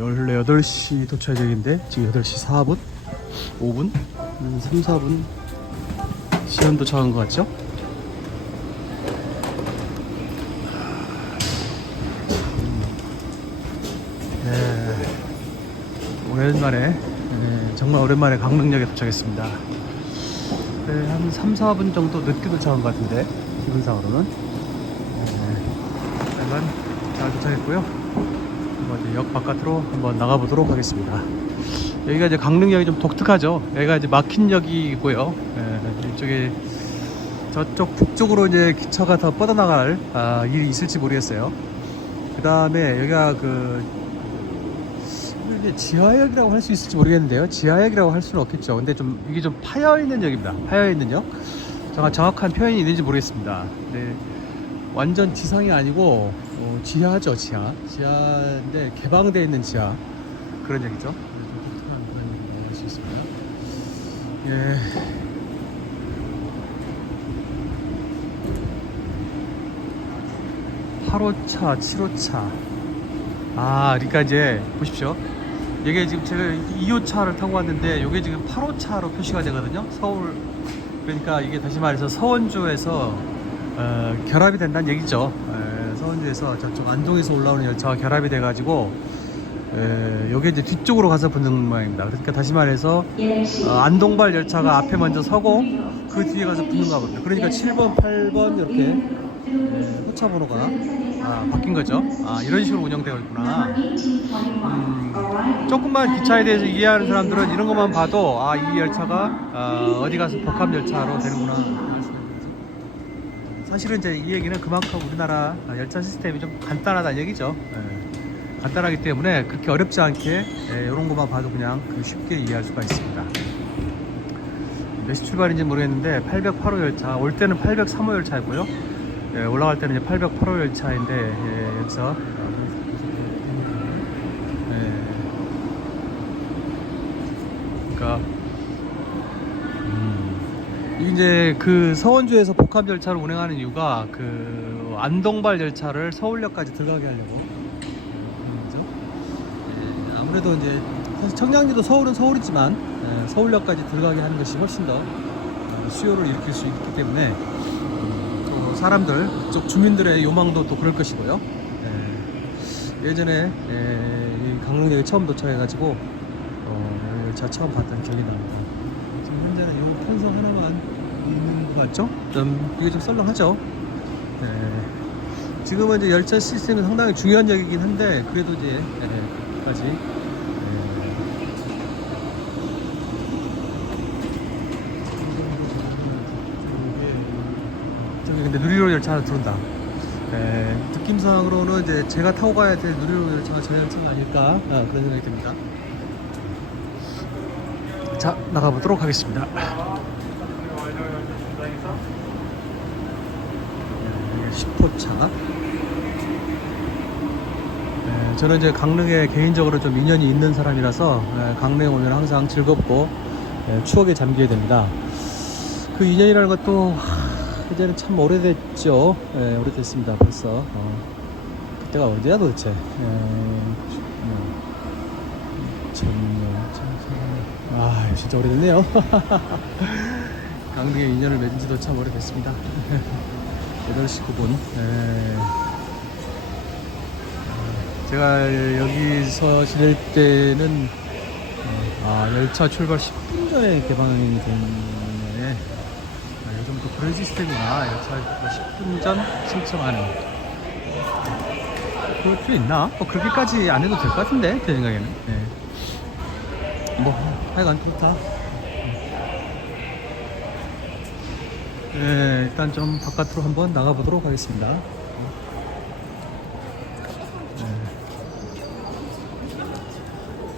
원래 8시 도착 예정인데 지금 8시 4분? 5분? 한 3, 4분 시간 도착한 것 같죠? 네, 오랜만에 네, 정말 오랜만에 강릉역에 도착했습니다 네, 한 3, 4분 정도 늦게 도착한 것 같은데 기분상으로는 네, 일단 잘 도착했고요 역 바깥으로 한번 나가보도록 하겠습니다 여기가 이제 강릉역이 좀 독특하죠 여기가 이제 막힌 역이고요 네, 이쪽에 저쪽 북쪽으로 이제 기차가 더 뻗어나갈 아, 일이 있을지 모르겠어요 그 다음에 여기가 그 지하역이라고 할 수 있을지 모르겠는데요. 지하역이라고 할 수는 없겠죠. 근데 좀 이게 좀 파여 있는 역입니다. 파여 있는 역. 정확 정확한 표현이 있는지 모르겠습니다. 네, 완전 지상이 아니고 어, 지하죠, 지하. 지하인데 개방되어 있는 지하 그런 역이죠. 네, 그런 있습니다. 예. 팔호차 7호차. 아, 그러니까 이제 보십시오. 이게 지금 제가 2호차를 타고 왔는데 이게 지금 8호차로 표시가 되거든요. 서울 그러니까 이게 다시 말해서 서원주에서 어, 결합이 된다는 얘기죠. 에, 서원주에서 저쪽 안동에서 올라오는 열차가 결합이 돼가지고 에, 여기 이제 뒤쪽으로 가서 붙는 모양입니다. 그러니까 다시 말해서 어, 안동발 열차가 앞에 먼저 서고 그 뒤에 가서 붙는가 봅니다. 그러니까 7번, 8번 이렇게 예, 호차 번호가 아, 바뀐 거죠. 아, 이런 식으로 운영되고 있구나. 음, 조금만 기차에 대해서 이해하는 사람들은 이런 것만 봐도 아, 이 열차가 아, 어디 가서 복합 열차로 되는구나. 사실은 이제 이 얘기는 그만큼 우리나라 열차 시스템이 좀 간단하다는 얘기죠. 예, 간단하기 때문에 그렇게 어렵지 않게 예, 이런 것만 봐도 그냥 그 쉽게 이해할 수가 있습니다. 몇 시 출발인지 모르겠는데 808호 열차 올 때는 803호 열차였고요. 예, 올라갈 때는 이제 808호 열차인데 예, 여기서 예, 그러니까 음, 이제 그 서원주에서 복합 열차를 운행하는 이유가 그 안동발 열차를 서울역까지 들어가게 하려고 거죠. 예, 아무래도 이제 사실 청량리도 서울은 서울이지만 예, 서울역까지 들어가게 하는 것이 훨씬 더 어, 수요를 일으킬 수 있기 때문에 음, 또 사람들 쪽 주민들의 요망도 또 그럴 것이고요. 예, 예전에 예, 이 강릉역에 처음 도착해가지고 어, 열차 처음 봤던 기억이 납니다. 현재는 이 편성 하나만 있는 것 같죠? 좀 이게 좀 썰렁하죠. 예, 지금은 이제 열차 시스템이 상당히 중요한 역이긴 한데 그래도 이제 예, 까지 저기 근데 누리호 열차 하나 들어온다. 에, 느낌상으로는 이제 제가 타고 가야 될 누리호 열차가 저 열차가 아닐까 아, 그런 생각이 듭니다. 자 나가보도록 하겠습니다. 네, 10호차. 네, 저는 이제 강릉에 개인적으로 좀 인연이 있는 사람이라서 에, 강릉에 오면 항상 즐겁고 에, 추억에 잠기게 됩니다. 그 인연이라는 것도 하, 이제는 참 오래됐죠. 예, 오래됐습니다. 벌써. 어, 그때가 언제야 도대체? 예, 2000년, 2000년. 아, 진짜 오래됐네요. 강릉에 인연을 맺은 지도 참 오래됐습니다. 8시 9분. 예. 제가 여기서 지낼 때는 어, 아, 열차 출발 10분 전에 개방이 됐네. 아, 요즘 또 그런 시스템이나 열차 10분 전 신청하는. 그럴 필요 있나? 뭐 그렇게까지 안 해도 될 것 같은데 제 생각에는. 네. 뭐 하여간 좋다. 네, 일단 좀 바깥으로 한번 나가보도록 하겠습니다.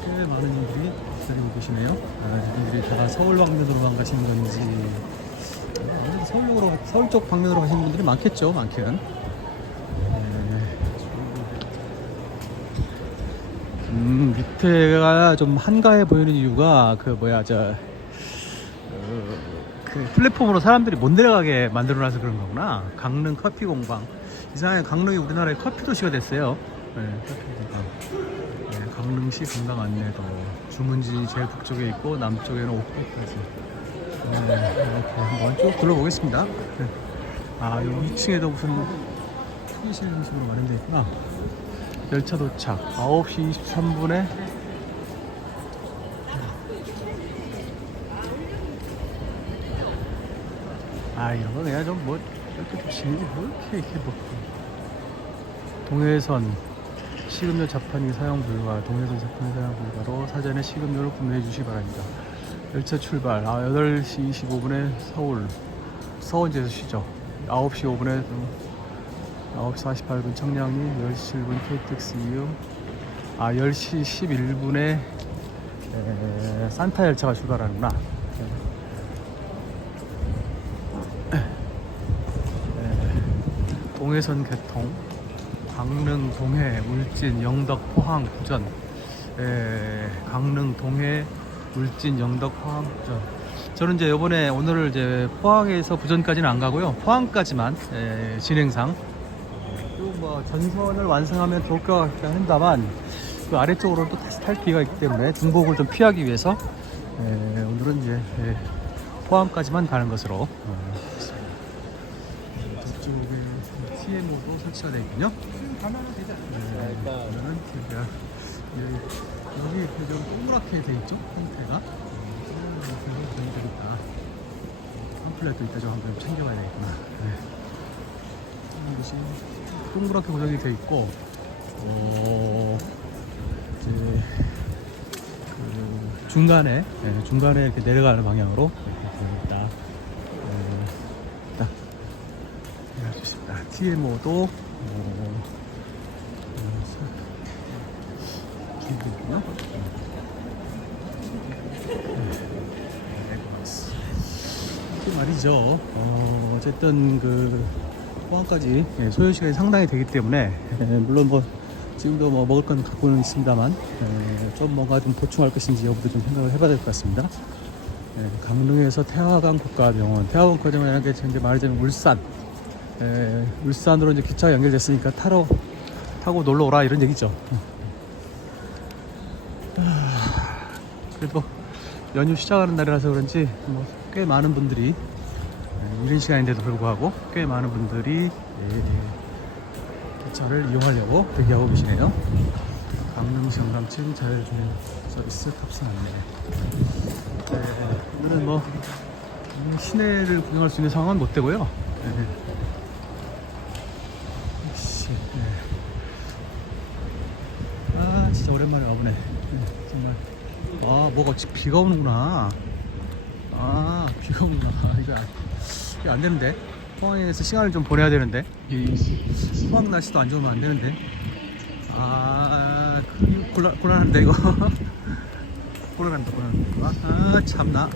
꽤 많은 분들이 기다리고 계시네요. 아, 이분들이 다 서울 방면으로만 가시는 건지 서울역으로 서울 쪽 방면으로 가시는 분들이 많겠죠, 많게는. 네. 음, 밑에가 좀 한가해 보이는 이유가 그 뭐야 저. 어, 그 플랫폼으로 사람들이 못 내려가게 만들어놔서 그런 거구나. 강릉 커피 공방. 이상하게 강릉이 우리나라의 커피 도시가 됐어요. 네, 커피 공방. 네, 강릉시 관광 안내도 주문지 제일 북쪽에 있고 남쪽에는 옥계까지 네, 이렇게 한번 쭉 둘러보겠습니다. 네. 아, 여기 2층에도 무슨 휴게실 식으로 마련되어 있구나. 열차 도착 9시 23분에 아 이런 거 그냥 좀 뭐 이렇게 좀 질리 뭐 이렇게 이렇게 뭐. 동해선 식음료 자판기 사용 불가 동해선 자판기 사용 불가로 사전에 식음료를 구매해 주시기 바랍니다. 열차 출발 아 8시 25분에 서울 서원지에서 쉬죠. 9시 5분에 9시 48분 청량리 10시 7분 KTX 이음 아 10시 11분에 에, 산타 열차가 출발하는구나 에, 동해선 개통 강릉 동해 울진 영덕 포항 부전. 에, 강릉 동해 울진 영덕 포항 부전. 저는 이제 이번에 오늘을 이제 포항에서 부전까지는 안 가고요. 포항까지만 에, 진행상. 그리고 뭐 전선을 완성하면 좋을 것 같긴 합니다만 그 아래쪽으로 또 다시 탈 기회가 있기 때문에 중복을 좀 피하기 위해서 에, 오늘은 이제 에, 포항까지만 가는 것으로. 어, TMO도 설치가 않을까? 네, 그러면은 제가 여기 여기 이렇게 좀 동그랗게 돼 있죠? 형태가? 음, 그래서 좀 되겠다 팜플렛도 이따 좀 한번 챙겨봐야 되겠구나. 네. 음, 이것이 동그랗게 고정이 돼 있고 어, 이제 그 중간에 네, 중간에 이렇게 내려가는 방향으로 이렇게 되어 있다 TMO도 어. 그 말이죠. 어, 어쨌든 그 포항까지 예, 소요 시간이 상당히 되기 때문에 예, 물론 뭐 지금도 뭐 먹을 건 갖고는 있습니다만 예, 좀 뭔가 좀 보충할 것인지 여부도 좀 생각을 해봐야 될 것 같습니다. 예, 강릉에서 태화강 국가병원, 태화강 국가병원이라는 게 이제 말하자면 울산, 예, 울산으로 이제 기차가 연결됐으니까 타러 타고 놀러 오라 이런 얘기죠. 그래도 연휴 시작하는 날이라서 그런지 뭐 꽤 많은 분들이 에, 이른 시간인데도 불구하고 꽤 많은 분들이 예, 기차를 이용하려고 대기하고 계시네요. 강릉시 영남층 자율주행 서비스 탑승 안내. 네, 오늘은 뭐 음, 시내를 구경할 수 있는 상황은 못 되고요. 네. 씨, 네. 아 진짜 오랜만에 와보네. 네, 정말. 아 뭐가 지- 비가 오는구나. 아. 비가 오는구나. 아, 이거 안, 이거 안 되는데? 포항에서 시간을 좀 보내야 되는데? 이 포항 날씨도 안 좋으면 안 되는데? 아 그, 곤란, 곤란한데 이거? 곤란한다 곤란한다. 아 참나.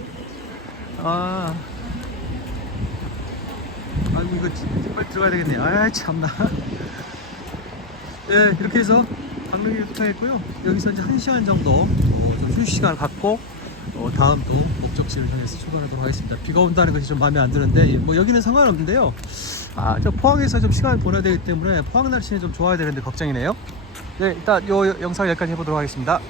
아. 아이고 이거 지- 빨리 들어가야 되겠네. 아 참나. 예, 이렇게 해서 강릉에 도착했고요. 여기서 이제 한 시간 정도 어, 좀 휴식 시간을 갖고 어, 다음 또 목적지를 향해서 출발하도록 하겠습니다. 비가 온다는 것이 좀 마음에 안 드는데 예, 뭐 여기는 상관없는데요. 아, 저 포항에서 좀 시간을 보내야 되기 때문에 포항 날씨는 좀 좋아야 되는데 걱정이네요. 네, 일단 요 영상 여기까지 해보도록 하겠습니다.